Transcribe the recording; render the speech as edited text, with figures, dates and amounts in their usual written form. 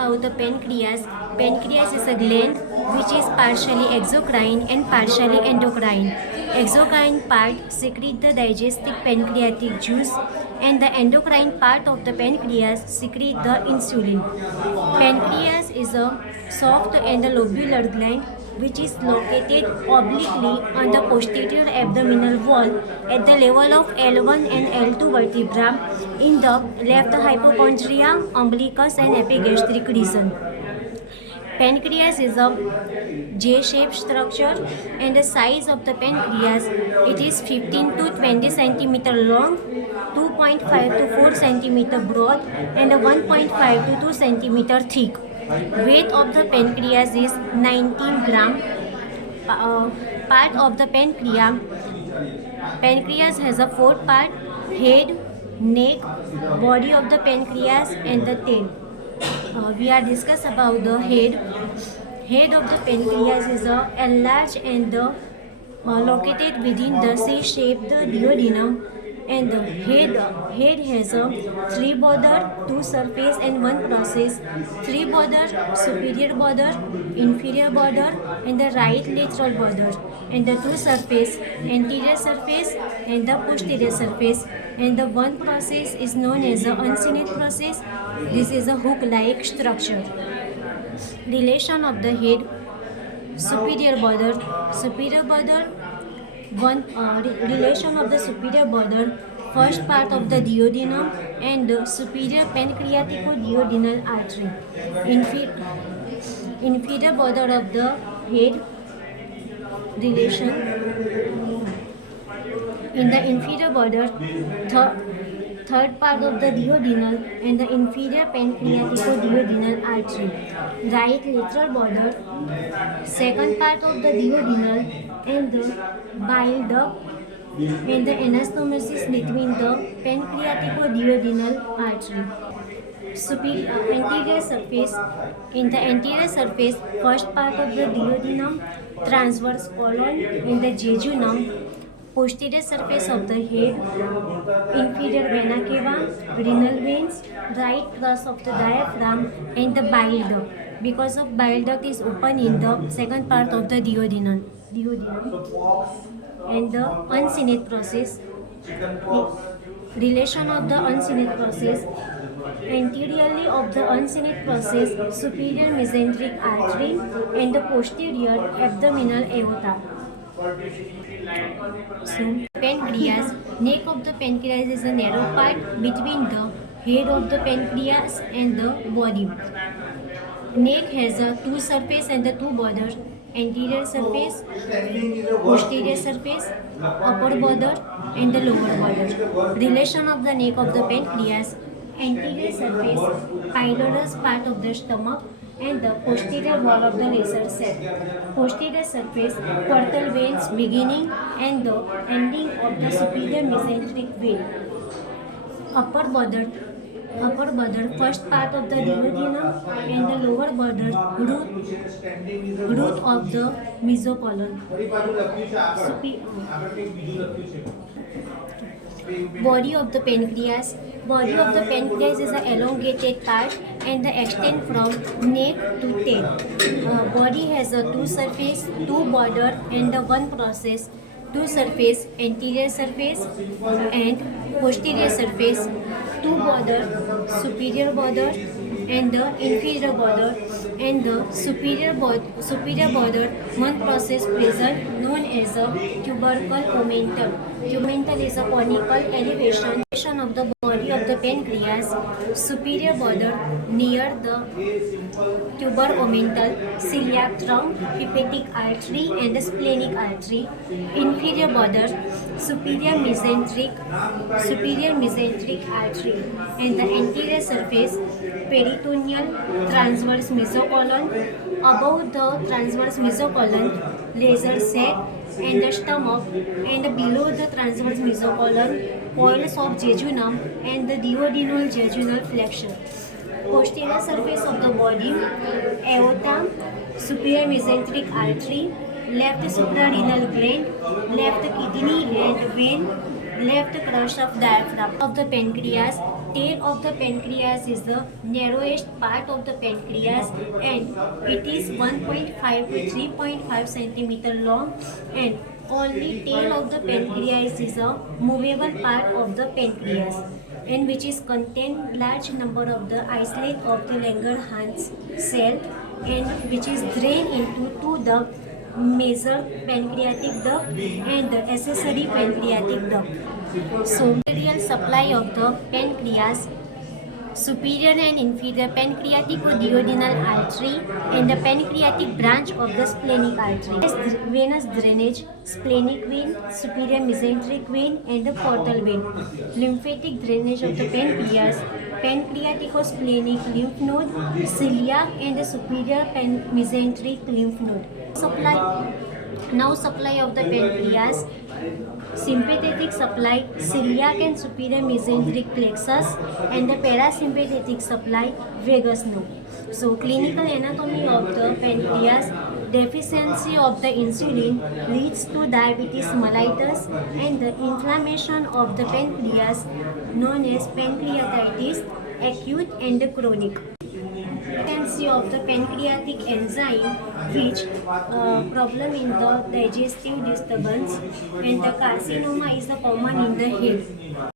about the pancreas. Pancreas is a gland which is partially exocrine and partially endocrine. Exocrine part secrete the digestive pancreatic juice and the endocrine part of the pancreas secrete the insulin. Pancreas is a soft and lobular gland which is located obliquely on the posterior abdominal wall at the level of L1 and L2 vertebra in the left hypochondria, umbilicus and epigastric region. Pancreas is a J-shaped structure and the size of the pancreas it is 15 to 20 centimeter long, 2.5 to 4 centimeter broad and 1.5 to 2 centimeter thick. Weight of the pancreas is 19 gram. Part of the pancreas. Pancreas has a four part: head, neck, body of the pancreas and the tail. We are discuss about the head. Head of the pancreas is enlarged and located within the C-shaped duodenum, and the head has a three border, two surface and one process. Three border, superior border, inferior border and the right lateral border, and the two surface, anterior surface and the posterior surface, and the one process is known as the uncinate process. This is a hook-like structure. Relation of the head: superior border one relation of the superior border, first part of the duodenum and the superior pancreatico-duodenal artery. Inferior border of the head, relation in the inferior border, third part of the duodenal and the inferior pancreatico-duodenal artery. Right lateral border, second part of the duodenal and the bile duct and the anastomosis between the pancreatico-duodenal artery. Anterior surface, in the anterior surface, first part of the duodenum, transverse colon in the jejunum, posterior surface of the head, inferior vena cava, renal veins, right crus of the diaphragm and the bile duct. Because of bile duct is open in the second part of the duodenum and the uncinate process. Relation of the uncinate process: anteriorly of the uncinate process, superior mesenteric artery and the posterior abdominal aorta. So, pancreas, neck of the pancreas is a narrow part between the head of the pancreas and the body. Neck has a two surface and the two borders: anterior surface, posterior surface, upper border and the lower border. Relation of the neck of the pancreas: anterior surface, pylorus part of the stomach and the posterior wall of the lesser cell. Posterior surface, portal veins beginning and the ending of the superior mesenteric vein. Upper border, first part of the duodenum and the lower border, root of the mesocolon. Body of the pancreas. Body of the pancreas is an elongated part and the extend from neck to tail. Body has a two surface, two border and the one process. Two surface, anterior surface and posterior surface, two border, superior border and the inferior border, and the superior border, one process present known as a tubercle omental. Omental is a conical elevation of the body of the pancreas. Superior border near the tuber omental, celiac trunk, hepatic artery and the splenic artery. Inferior border, superior mesenteric artery and the anterior surface, peritoneal, transverse mesocolon. Above the transverse mesocolon, lesser sac and the stomach, and below the transverse mesocolon, coils of jejunum and the duodenal jejunal flexure. Posterior surface of the body, aorta, superior mesenteric artery, left suprarenal gland, left kidney and vein, left crus of diaphragm of the pancreas, tail of the pancreas is the narrowest part of the pancreas, and it is 1.5 to 3.5 centimeter long, and only tail of the pancreas is a movable part of the pancreas, and which is contain large number of the isolate of the Langerhans cell, and which is drained into to the major pancreatic duct and the accessory pancreatic duct. So, material supply of the pancreas: superior and inferior pancreatico-duodenal artery and the pancreatic branch of the splenic artery. Venous drainage: splenic vein, superior mesenteric vein and the portal vein. Lymphatic drainage of the pancreas: pancreatico-splenic lymph node, celiac and the superior mesenteric lymph node. Supply of the pancreas: sympathetic supply celiac and superior mesenteric plexus, and the parasympathetic supply vagus nerve. So clinical anatomy of the pancreas: deficiency of the insulin leads to diabetes mellitus and the inflammation of the pancreas known as pancreatitis, acute and chronic. Deficiency of the pancreatic enzyme, which problem in the digestive disturbance, and the carcinoma is the common in the head.